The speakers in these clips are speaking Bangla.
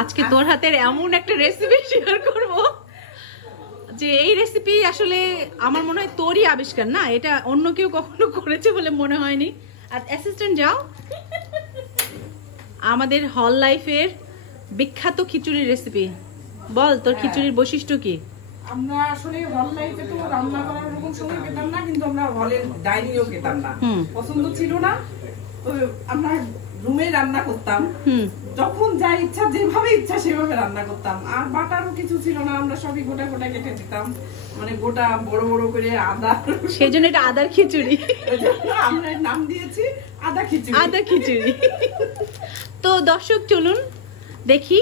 আজকে তোর হাতের এমন একটা রেসিপি শেয়ার করব যে এই রেসিপি আসলে আমার মনে হয় তোরই আবিষ্কার, না এটা অন্য কেউ কখনো করেছে বলে মনে হয়নি। আর অ্যাসিস্ট্যান্ট যাও, আমাদের হল লাইফের বিখ্যাত খিচুড়ির রেসিপি বল, তোর খিচুড়ির বৈশিষ্ট্য কি? আমরা আসলে হল লাইফে তো রান্না করার এরকম সময় পেতাম না, কিন্তু আমরা হলের ডাইনিংও পেতাম না, পছন্দ ছিল না। তো আমরা রুমে রান্না করতাম, যখন যা ইচ্ছা যেভাবে ইচ্ছা সেভাবে রান্না করতাম। আর বাটারও কিছু ছিল না, আমরা সবই গোটা গোটা কেটে দিতাম, মানে গোটা বড় বড় করে আদা, সেই জন্য এটা আদার খিচুড়ি, আমরা নাম দিয়েছি আদা খিচুড়ি। আদা খিচুড়ি। তো দর্শক চলুন দেখি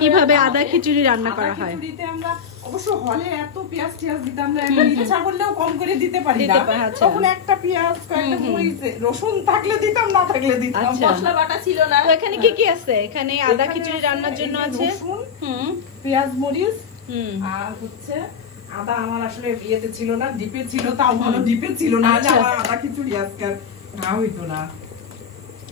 কিভাবে আদা খিচুড়ি রান্না করা হয়। আমরা অবশ্য হলে এত পেঁয়াজ টিয়াজ দিতাম না, এখন ইচ্ছা করলেও কম করে দিতে পারি না। তখন একটা পেঁয়াজ, কয়েকটা মরিচ, রসুন থাকলে দিতাম, না থাকলে দিতাম। মশলা বাটা ছিল না। তো এখানে কি কি আছে? এখানে আদা খিচুড়ি রান্নার জন্য আছে রসুন, পেঁয়াজ, মরিচ, আর হচ্ছে আদা। আমার আসলে বিয়েতে ছিল না, ডিপে ছিল, তাও ভালো ডিপে ছিল না, আমার আদা খিচুড়ি আজকাল না হইতো না।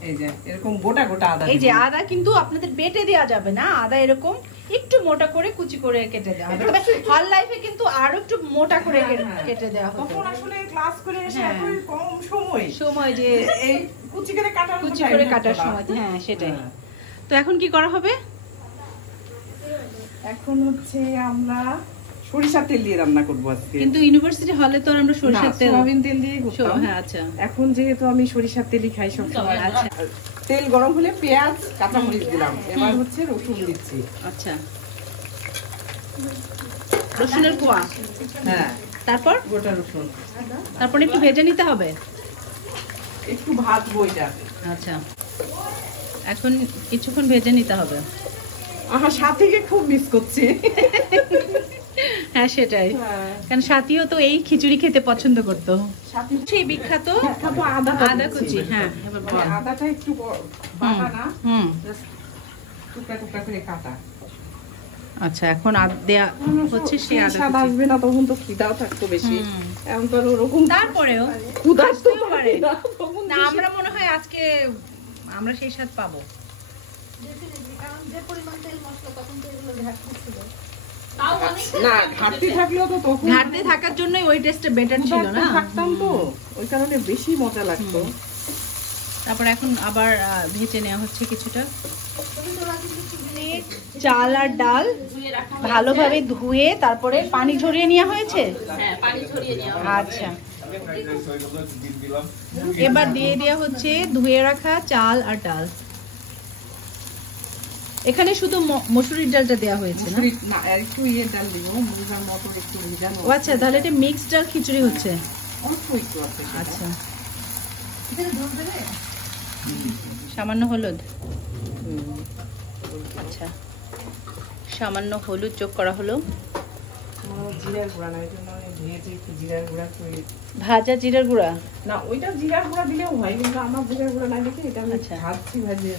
এই যে এরকম গোটা গোটা আদা, এই যে আদা কিন্তু আপনাদের বেটে দেওয়া যাবে না, আদা এরকম একটু মোটা করে কুচি করে কেটে দেওয়া হবে। তবে হল লাইফে কিন্তু আরো একটু মোটা করে কেটে দেওয়া হবে। তখন আসলে ক্লাস করে এসে এত কম সময় যে এই কুচি করে কাটার সময়, হ্যাঁ সেটাই। তো এখন কি করা হবে? এখন হচ্ছে আমরা সরিষার তেল দিয়ে রান্না করব আজকে। কিন্তু ইউনিভার্সিটি হলে তো আমরা সরিষার তেল, সয়াবিন তেল দিয়ে করতাম। হ্যাঁ আচ্ছা। এখন যেহেতু আমি সরিষার তেলই খাই সব সময়। আচ্ছা, তেল গরম হলে পেঁয়াজ, কাঁচা মরিচ দিলাম, এবার হচ্ছে রসুন দিচ্ছি। আচ্ছা, রসুনের কোয়া, হ্যাঁ, তারপর গোটা রসুন, তারপর একটু ভেজে নিতে হবে, একটু ভাজবো এটা। আচ্ছা, এখন কিছুক্ষণ ভেজে নিতে হবে। আমার সাথীকে খুব মিস করছি। হ্যাঁ সেটাই, কারণ সাথীও তো এই খিচুড়ি খেতে পছন্দ করতো। সেই বিখ্যাত আদা কুচি। হ্যাঁ, আদাটা একটু বাটা না, টুকরা টুকরা করে কাটা। আচ্ছা, এখন আদা হচ্ছে সেই আদা স্বাদ আসবে না, তখন তো খিদাও থাকতো বেশি। এখন তো ওরকম, তারপরেও ক্ষুধা আসতেও পারে না। আমরা মনে হয় আজকে আমরা সেই স্বাদ পাবো। না, ঘাটতি থাকলেও তো তখন ঘাটতি থাকার জন্যই ওই টেস্টটা বেটার ছিল না, থাকতাম তো ওই কারণে বেশি মজা লাগতো। তারপর এখন আবার ভেজে নেওয়া হচ্ছে কিছুটা। চাল আর ডাল ভালোভাবে ধুয়ে তারপরে পানি ঝরিয়ে নেওয়া হয়েছে। আচ্ছা, এবার দিয়ে দেওয়া হচ্ছে ধুয়ে রাখা চাল আর ডাল। এখানে শুধু মসুরির ডালটা দেওয়া হয়েছে না? একটু ইয়ে ডাল দিব, মুগার মটর একটু ভিজানো। আচ্ছা, তাহলে এটা মিক্সড ডাল খিচুড়ি হচ্ছে। আচ্ছা, সামান্য হলুদ, আচ্ছা সামান্য হলুদ যোগ করা হলো। ভাজা জিরার গুঁড়া না, ওইটা জিরার গুঁড়া দিলেও হয়, কিন্তু আমার জিরার গুঁড়া না দিতে এটা ভাজছি, ভাজিয়ে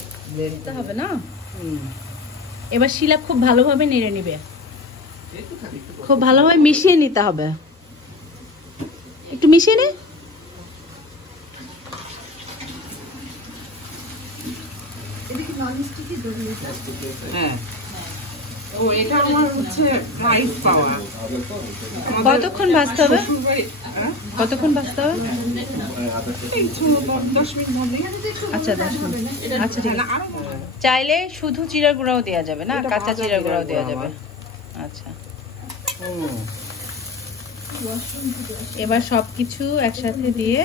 দিতে হবে না। এবার শিলা খুব ভালোভাবে নেড়ে নিবে, খুব ভালোভাবে মিশিয়ে নিতে হবে। একটু মিশিয়ে নে। হ্যাঁ, ও এটা আমার হচ্ছে রাইস পাওয়া। কতক্ষণ ভাজতে হবে? কতক্ষণ ভাজতে হবে? 10 মিনিট। আচ্ছা 10 মিনিট। আচ্ছা ঠিক আছে। চাইলে শুধু জিরার গুঁড়াও দেওয়া যাবে না, কাঁচা জিরার গুঁড়াও দেওয়া যাবে। আচ্ছা, এবার সবকিছু একসাথে দিয়ে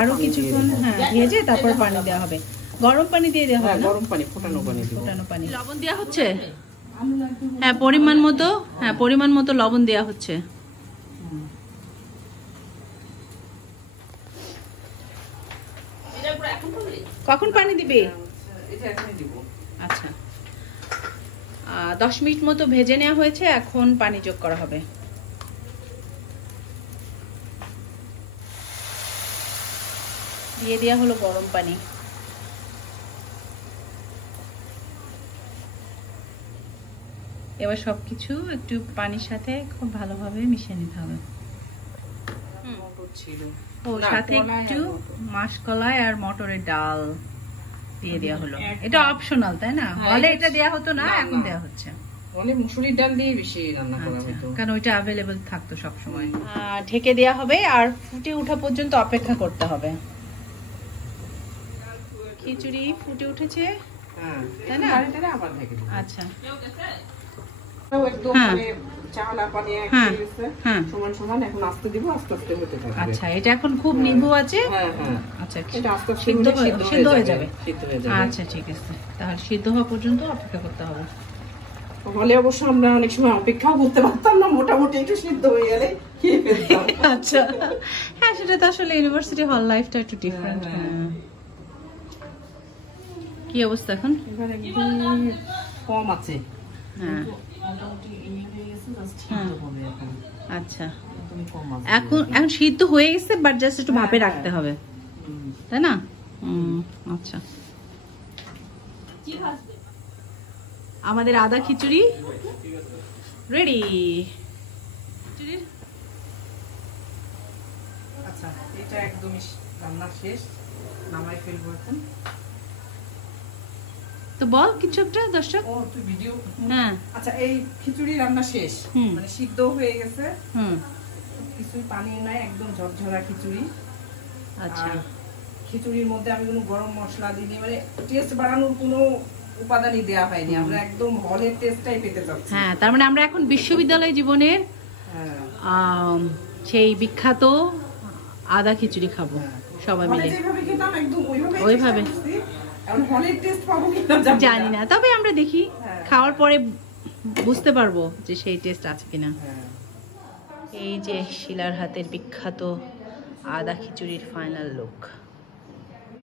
আরো কিছুক্ষণ ভেজে তারপর পানি দেওয়া হবে। গরম পানি দিয়ে দেওয়া হবে, গরম পানি, ফোটানো পানি। লবণ দেওয়া হচ্ছে, হ্যাঁ পরিমাণ মতো, হ্যাঁ পরিমাণ মতো লবণ দেওয়া হচ্ছে। কখন পানি দিবে? আচ্ছা, 10 মিনিট মতো ভেজে নেওয়া হয়েছে, এখন পানি যোগ করা হবে। দিয়ে দেওয়া হলো গরম পানি। এবার সবকিছু একটু পানির সাথে খুব ভালোভাবে মিশিয়ে নিতে হবে। ও সাথে একটু মাসকলাই আর মটরের ডাল, দিয়ে দেওয়া হলো। এটা অপশনাল তাই না? হলে এটা দেওয়া হতো না, এখন দেওয়া হচ্ছে। বলে মুসুরির ডাল দিয়ে বেশি রান্না করা হতো, কারণ ওইটা অ্যাভেলেবল থাকতো সব সময়। ঢেকে দেওয়া হবে আর ফুটে ওঠা পর্যন্ত অপেক্ষা করতে হবে। খিচুড়ি ফুটে উঠেছে, তাই না? আবার ঢেকে দিই। আচ্ছা, একদম মানে চালা পানি একদম গেছে, সমান সমান। এখন আস্তে দিব, আস্তে আস্তে হতে থাকবে। আচ্ছা, এটা এখন খুব নিভু আছে। আচ্ছা, এটা আস্তে আস্তে সিদ্ধ হয়ে যাবে। সিদ্ধ হয়ে যাবে। আচ্ছা, ঠিক আছে, তাহলে সিদ্ধ হওয়া পর্যন্ত অপেক্ষা করতে হবে। হলে অবশ্য আমরা অনেক সময় অপেক্ষাও করতে পারতাম না, মোটামুটি একটু সিদ্ধ হয়ে গেলে খেয়ে ফেলতাম। আচ্ছা, হ্যাঁ, সেটা তো আসলে ইউনিভার্সিটি হল লাইফটা একটু ডিফারেন্ট। কি অবস্থা এখন? এবার একদম কম আছে। হ্যাঁ, মোটামুটি ইয়ে হয়ে গেছে, জাস্ট সিদ্ধ হবে এখন। আচ্ছা, একদমই কম আছে। এখন সিদ্ধ হয়ে গেছে, বাট জাস্ট একটু ভাপে রাখতে হবে, তাই না? আচ্ছা, আমাদের আদা খিচুড়ি রেডি। আচ্ছা, এটা একদমই রান্না শেষ, নামাই ফেলবো এখন। তো বল কিছু একটা দর্শক। ও তুই ভিডিও। হ্যাঁ, আচ্ছা, এই খিচুড়ি রান্না শেষ, মানে সিদ্ধ হয়ে গেছে, কিছুই পানি নাই, একদম ঝরঝরা খিচুড়ি। আচ্ছা, খিচুড়ির মধ্যে আমি কোনো গরম মশলা দিইনি, মানে টেস্ট বাড়ানোর কোনো উপাদানই দেয়া হয়নি, আমরা একদম হলের টেস্টটাই পেতে যাচ্ছি। হ্যাঁ, তার মানে আমরা এখন বিশ্ববিদ্যালয় জীবনের সেই বিখ্যাত আদা খিচুড়ি খাবো সবাই মিলে। যেভাবে খেতাম একদম ওইভাবে এখন হলের টেস্ট পাবো কিনা জানি না, তবে আমরা দেখি খাওয়ার পরে বুঝতে পারবো যে সেই টেস্ট আছে কিনা। এই যে শিলার হাতের বিখ্যাত আদা খিচুড়ির ফাইনাল লুক।